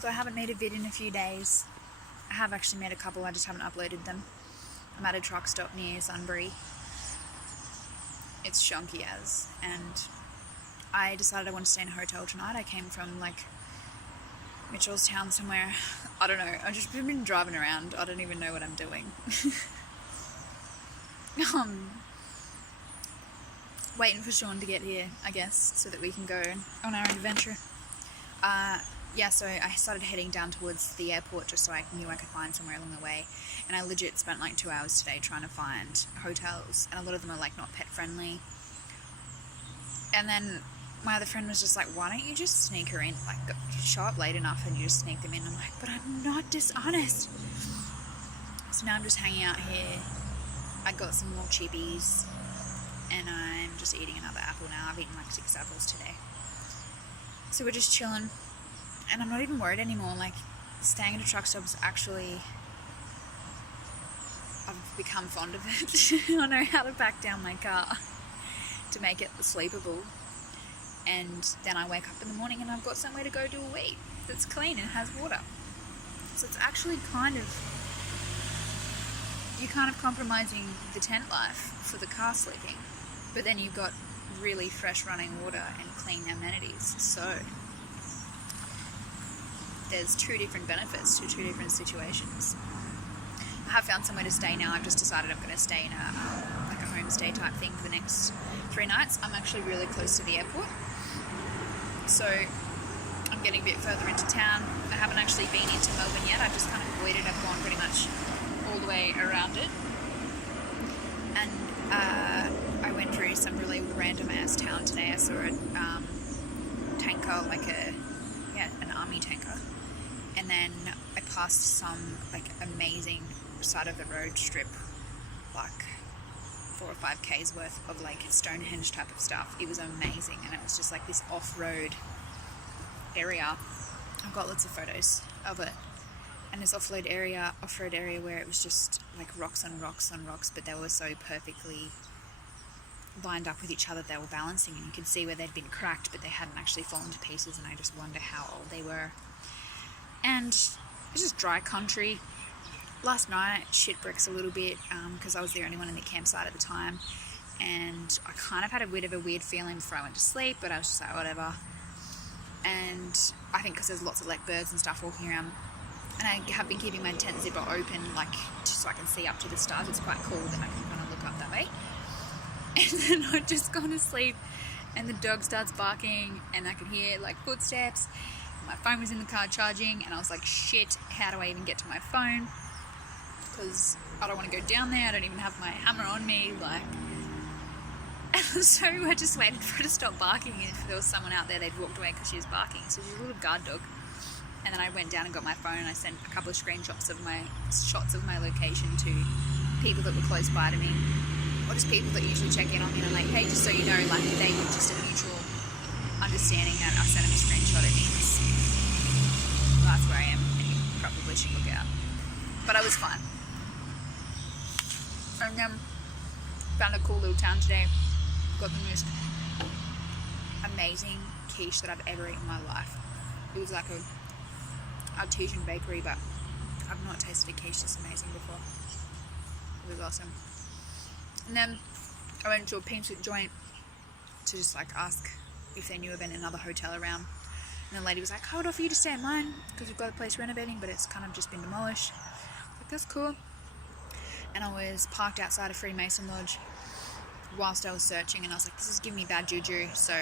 So I haven't made a vid in a few days. I have actually made a couple, I just haven't uploaded them. I'm at a truck stop near Sunbury. It's Shonky as, and I decided I want to stay in a hotel tonight. I came from like Mitchellstown somewhere. I don't know. I've just been driving around. I don't even know what I'm doing. Waiting for Sean to get here, I guess, so that we can go on our adventure. Yeah, so I started heading down towards the airport just so I knew I could find somewhere along the way. And I legit spent like 2 hours today trying to find hotels, and a lot of them are like not pet friendly. And then my other friend was just like, why don't you just sneak her in? Like, you show up late enough and you just sneak them in. I'm like, but I'm not dishonest. So now I'm just hanging out here. I got some more chippies, and I'm just eating another apple now. I've eaten like 6 apples today. So we're just chilling, and I'm not even worried anymore. Like, staying at a truck stop is actually, I've become fond of it. I know how to back down my car to make it sleepable. And then I wake up in the morning and I've got somewhere to go do a wee that's clean and has water. So it's actually you're kind of compromising the tent life for the car sleeping, but then you've got really fresh running water and clean amenities. So there's 2 different benefits to 2 different situations. I have found somewhere to stay now. I've just decided I'm going to stay in a homestay type thing for the next 3 nights. I'm actually really close to the airport, so I'm getting a bit further into town. I haven't actually been into Melbourne yet. I've just kind of avoided. I've gone pretty much all the way around it, and I went through some really random ass town today. I saw a tanker, like an army tanker, and then I passed some like amazing side of the road strip, like 4 or 5 k's worth of like Stonehenge type of stuff. It was amazing, and it was just like this off-road area. I've got lots of photos of it, and this off-road area where it was just like rocks on rocks on rocks, but they were so perfectly lined up with each other. They were balancing, and you could see where they'd been cracked, but they hadn't actually fallen to pieces. And I just wonder how old they were. And it's just dry country. Last night, shit bricks a little bit because I was the only one in the campsite at the time, and I kind of had a bit of a weird feeling before I went to sleep, but I was just like, whatever. And I think because there's lots of like birds and stuff walking around, and I have been keeping my tent zipper open, like just so I can see up to the stars. It's quite cool that I can kind of look up that way. And then I'd just gone to sleep, and the dog starts barking, and I could hear like footsteps. My phone was in the car charging, and I was like, shit, how do I even get to my phone? Because I don't want to go down there. I don't even have my hammer on me, like. And so I just waited for her to stop barking, and if there was someone out there, they'd walked away because she was barking. So she's a little guard dog. And then I went down and got my phone, and I sent a couple of screenshots of my shots of my location to people that were close by to me, or just people that usually check in on me. And I'm like, hey, just so you know, like, they were just a mutual understanding that I sent them a screenshot. It means that's where I am, and you probably should look out. But I was fine. And found a cool little town today. Got the most amazing quiche that I've ever eaten in my life. It was like a artesian bakery, but I've not tasted a quiche this amazing before. It was awesome. And then I went to a pink joint to just like ask if they knew of another hotel around. And the lady was like, I would offer you to stay in mine because we've got a place renovating, but it's kind of just been demolished. Like, that's cool. And I was parked outside a Freemason Lodge whilst I was searching, and I was like, this is giving me bad juju. So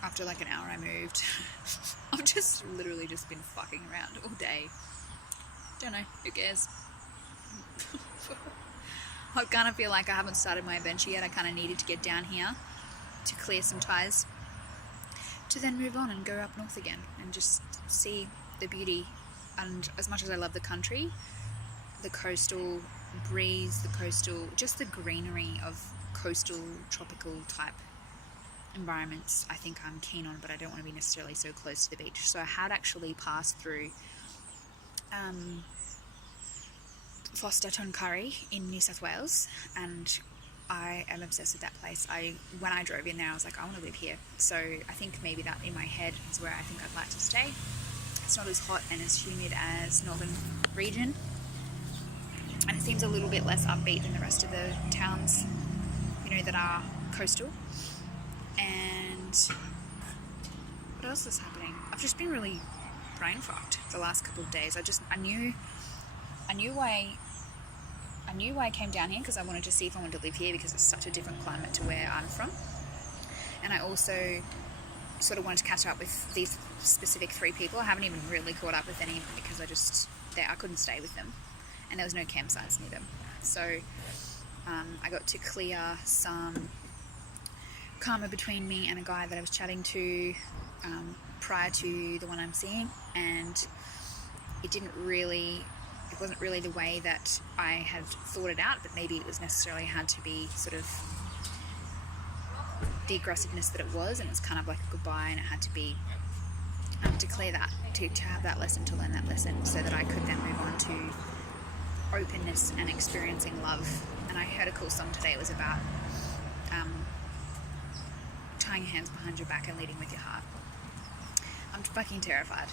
after like an hour I moved. I've just literally just been fucking around all day. Don't know, who cares? I kind of feel like I haven't started my adventure yet. I kind of needed to get down here to clear some ties, to then move on and go up north again and just see the beauty. And as much as I love the country, the coastal breeze, just the greenery of coastal tropical type environments, I think I'm keen on, but I don't want to be necessarily so close to the beach. So I had actually passed through Foster Tonkari in New South Wales, and I am obsessed with that place. When I drove in there, I was like, I want to live here. So I think maybe that in my head is where I think I'd like to stay. It's not as hot and as humid as northern region, and it seems a little bit less upbeat than the rest of the towns, you know, that are coastal. And what else is happening? I've just been really brain fucked the last couple of days. I knew why I came down here, because I wanted to see if I wanted to live here, because it's such a different climate to where I'm from. And I also sort of wanted to catch up with these specific 3 people. I haven't even really caught up with any, because I couldn't stay with them, and there was no campsites near them. So I got to clear some karma between me and a guy that I was chatting to prior to the one I'm seeing, and it wasn't really the way that I had thought it out, but maybe it was necessarily had to be sort of the aggressiveness that it was, and it was kind of like a goodbye, and it had to be to clear that, to have that lesson, to learn that lesson, so that I could then move on to openness and experiencing love. And I heard a cool song today. It was about tying your hands behind your back and leading with your heart. I'm fucking terrified.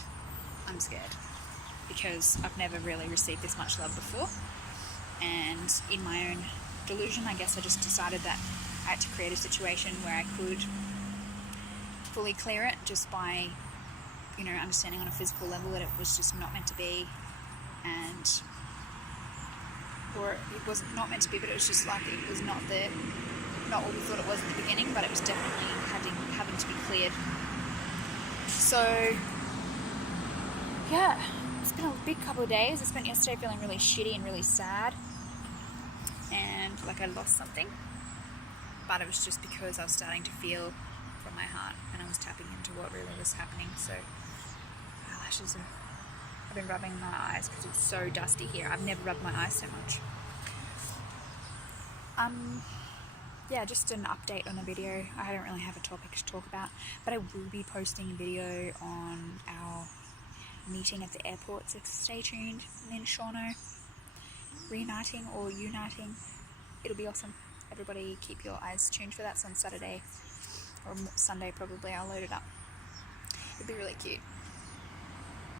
I'm scared, because I've never really received this much love before, and in my own delusion, I guess I just decided that I had to create a situation where I could fully clear it, just by, you know, understanding on a physical level that it was just not meant to be, or it wasn't not meant to be, but it was just like it was not what we thought it was at the beginning, but it was definitely having to be cleared. So yeah, it's been a big couple of days. I spent yesterday feeling really shitty and really sad, and like I lost something, but it was just because I was starting to feel from my heart, and I was tapping into what really was happening. So I've been rubbing my eyes because it's so dusty here. I've never rubbed my eyes so much. Yeah, just an update on the video. I don't really have a topic to talk about, but I will be posting a video on our meeting at the airport, so stay tuned. Me and Shano reuniting or uniting. It'll be awesome. Everybody keep your eyes tuned for that. It's on Saturday or Sunday probably. I'll load it up. It'll be really cute.